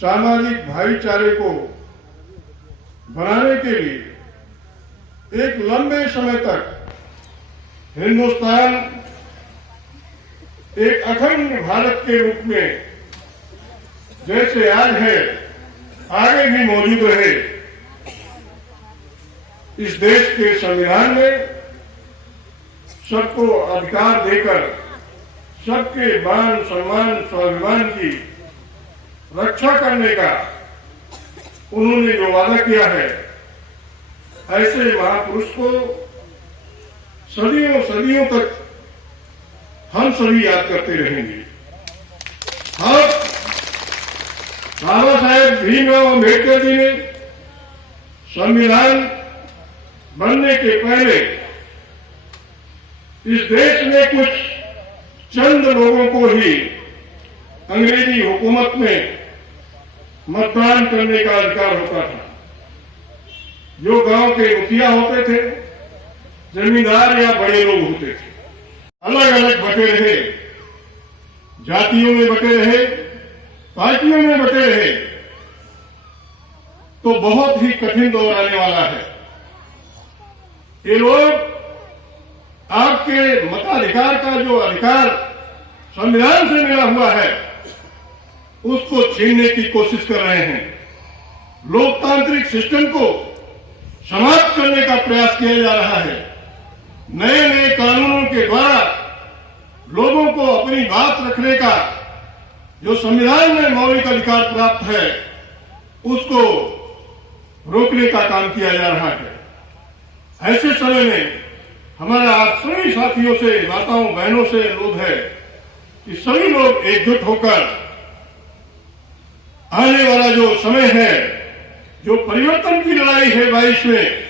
सामाजिक भाईचारे को बनाने के लिए एक लंबे समय तक हिंदुस्तान एक अखंड भारत के रूप में जैसे आज है आगे भी मौजूद रहे, इस देश के संविधान में सबको अधिकार देकर सबके मान सम्मान स्वाभिमान की रक्षा करने का उन्होंने जो वादा किया है, ऐसे महापुरुष को सदियों सदियों तक हम सभी याद करते रहेंगे। अब बाबा साहेब भीमराव अम्बेडकर जी ने संविधान बनने के पहले इस देश में कुछ चंद लोगों को ही अंग्रेजी हुकूमत में मतदान करने का अधिकार होता था। जो गांव के मुखिया होते थे, जमींदार या बड़े लोग होते थे, अलग अलग बटे रहे, जातियों में बटे रहे, पार्टियों में बटे रहे, तो बहुत ही कठिन दौर आने वाला है। ये लोग आपके मताधिकार का जो अधिकार संविधान से मिला हुआ है, उसको छीनने की कोशिश कर रहे हैं। लोकतांत्रिक सिस्टम को समाप्त करने का प्रयास किया जा रहा है। नए नए कानूनों के द्वारा लोगों को अपनी बात रखने का जो संविधान में मौलिक अधिकार प्राप्त है, उसको रोकने का काम किया जा रहा है। ऐसे समय में हमारा आप सभी साथियों से, माताओं बहनों से अनुरोध है कि सभी लोग एकजुट होकर आने वाला जो समय है, जो परिवर्तन की लड़ाई है 22 में,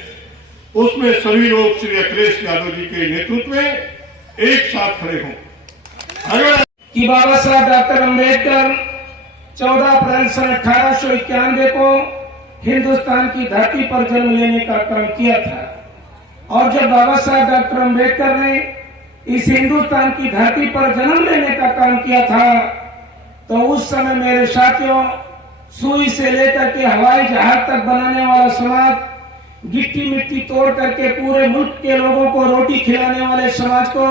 उसमें सभी लोग श्री अखिलेश यादव जी के नेतृत्व में एक साथ खड़े हों। अगर कि बाबा साहब डॉक्टर अम्बेडकर 14 अप्रैल सन 1891 को हिंदुस्तान की धरती पर जन्म लेने का काम किया था, और जब बाबा साहब डॉक्टर अम्बेडकर ने इस हिंदुस्तान की धरती पर जन्म लेने का काम किया था, तो उस समय मेरे साथियों, सुई से लेकर के हवाई जहाज तक बनाने वाला समाज, गिट्टी मिट्टी तोड़ करके पूरे मुल्क के लोगों को रोटी खिलाने वाले समाज को,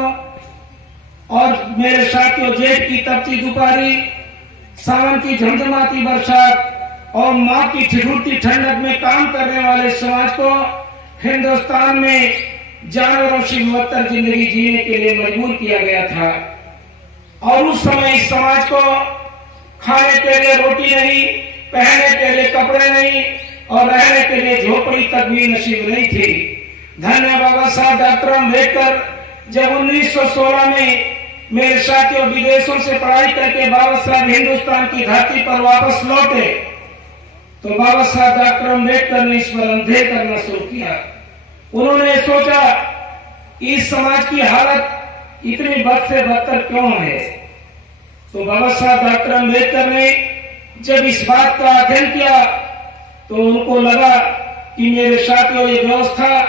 और मेरे साथियों जेठ की तपती दोपहरी, सावन की झमझमाती बरसात और माँ की ठिठुरती ठंडक में काम करने वाले समाज को हिंदुस्तान में जानवरों से बदतर जिंदगी जीने के लिए मजबूर किया गया था। और उस समय इस समाज को खाने के लिए रोटी नहीं, पहनने के लिए कपड़े नहीं और रहने के लिए झोपड़ी तक भी नसीब नहीं थी। धन्य बाबा साहब डॉक्टर अम्बेडकर जब 1916 में मेरे साथियों विदेशों से पढ़ाई करके बाबा साहब हिंदुस्तान की धरती पर वापस लौटे, तो बाबा साहब डॉक्टर अम्बेडकर ने इस पर अंधेर करना शुरू किया। उन्होंने सोचा इस समाज की हालत इतनी बद से बदतर क्यों है। तो बाबा साहब डॉक्टर अम्बेडकर ने जब इस बात का अध्ययन किया, तो उनको लगा कि मेरे साथियों ये व्यवस्था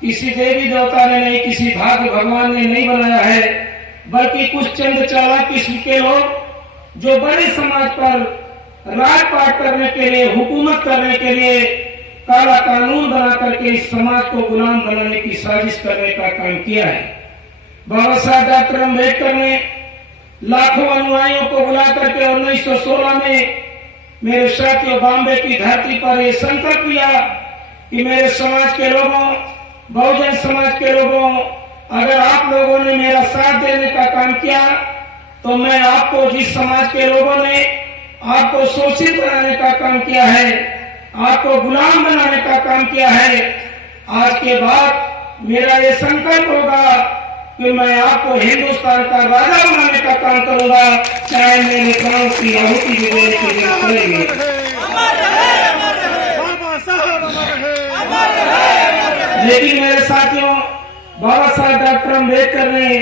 किसी देवी देवता ने नहीं, किसी भाग्य भगवान ने नहीं बनाया है, बल्कि कुछ चंद चालाक किस्म के लोग जो बड़े समाज पर राजपाट करने के लिए, हुकूमत करने के लिए काला कानून बना करके इस समाज को गुलाम बनाने की साजिश करने का काम किया है। बाबा साहब डॉक्टर अम्बेडकर ने लाखों अनुयायियों को बुला करके 1916 में मेरे साथियों बॉम्बे की धरती पर यह संकल्प लिया कि मेरे समाज के लोगों, बहुजन समाज के लोगों, अगर आप लोगों ने मेरा साथ देने का काम किया, तो मैं आपको, जिस समाज के लोगों ने आपको शोषित बनाने का काम किया है, आपको गुलाम बनाने का काम किया है, आज के बाद मेरा ये संकल्प होगा कि मैं आपको हिंदुस्तान का राजा बनाने का काम करूंगा, चाहे मेरे प्राण की आहुति भी देने के लिए पड़ेगी। लेकिन मेरे साथियों, बाबा साहब डॉक्टर अम्बेडकर ने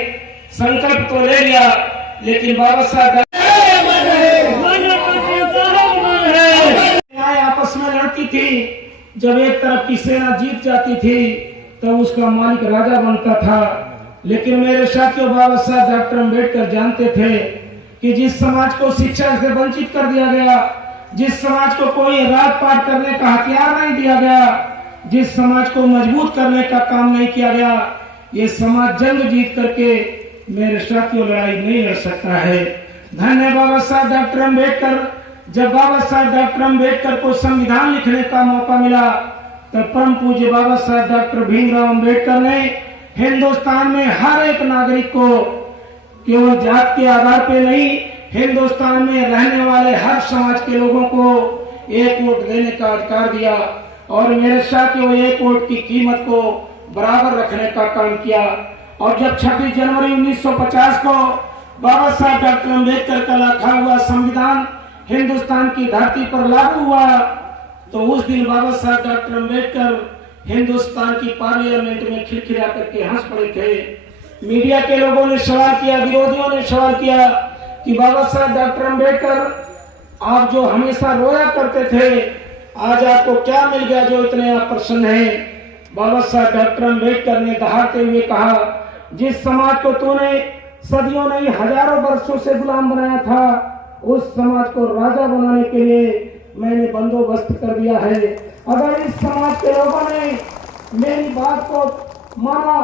संकल्प तो ले लिया, लेकिन बाबा साहब आपस में लड़ती थी। जब एक तरफ की सेना जीत जाती थी तो उसका मालिक राजा बनता था। लेकिन मेरे साथियों, बाबा साहब डॉक्टर अम्बेडकर जानते थे कि जिस समाज को शिक्षा से वंचित कर दिया गया, जिस समाज को कोई रात पाट करने का हथियार नहीं दिया गया, जिस समाज को मजबूत करने का काम नहीं किया गया, ये समाज जंग जीत करके मेरे साथियों लड़ाई नहीं लड़ सकता है। धन्य बाबा साहब डॉक्टर अम्बेडकर। जब बाबा साहब डॉक्टर अम्बेडकर को संविधान लिखने का मौका मिला, तब परम पूज्य बाबा साहब डॉक्टर भीमराव अम्बेडकर ने हिंदुस्तान में हर एक नागरिक को केवल जात के आधार पे नहीं, हिंदुस्तान में रहने वाले हर समाज के लोगों को एक वोट देने का अधिकार दिया और मेरे साथियों एक वोट की कीमत को बराबर रखने का काम किया। और जब 26 जनवरी 1950 को बाबा साहब डॉक्टर अम्बेडकर का लिखा हुआ संविधान हिंदुस्तान की धरती पर लागू हुआ, तो उस दिन बाबा साहब डॉक्टर अम्बेडकर हिंदुस्तान की पार्लियामेंट में खिलखिला करके हंस पड़े थे। मीडिया के लोगों ने सवाल किया, विरोधियों ने सवाल किया कि बाबा साहब डॉक्टर अम्बेडकर, आप जो हमेशा रोया करते थे, आज आपको क्या मिल गया जो इतने आप प्रसन्न हैं? बाबा साहब डॉक्टर अम्बेडकर ने दहाड़ते हुए कहा, जिस समाज को तूने सदियों नहीं हजारों वर्षों से गुलाम बनाया था, उस समाज को राजा बनाने के लिए मैंने बंदोबस्त कर दिया है। अगर इस समाज के लोगों ने मेरी बात को माना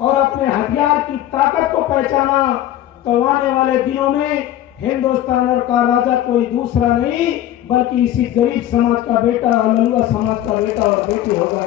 और अपने हथियार की ताकत को पहचाना, तो आने वाले दिनों में हिंदुस्तान का राजा कोई दूसरा नहीं बल्कि इसी गरीब समाज का बेटा, ललुआ समाज का बेटा और बेटी होगा।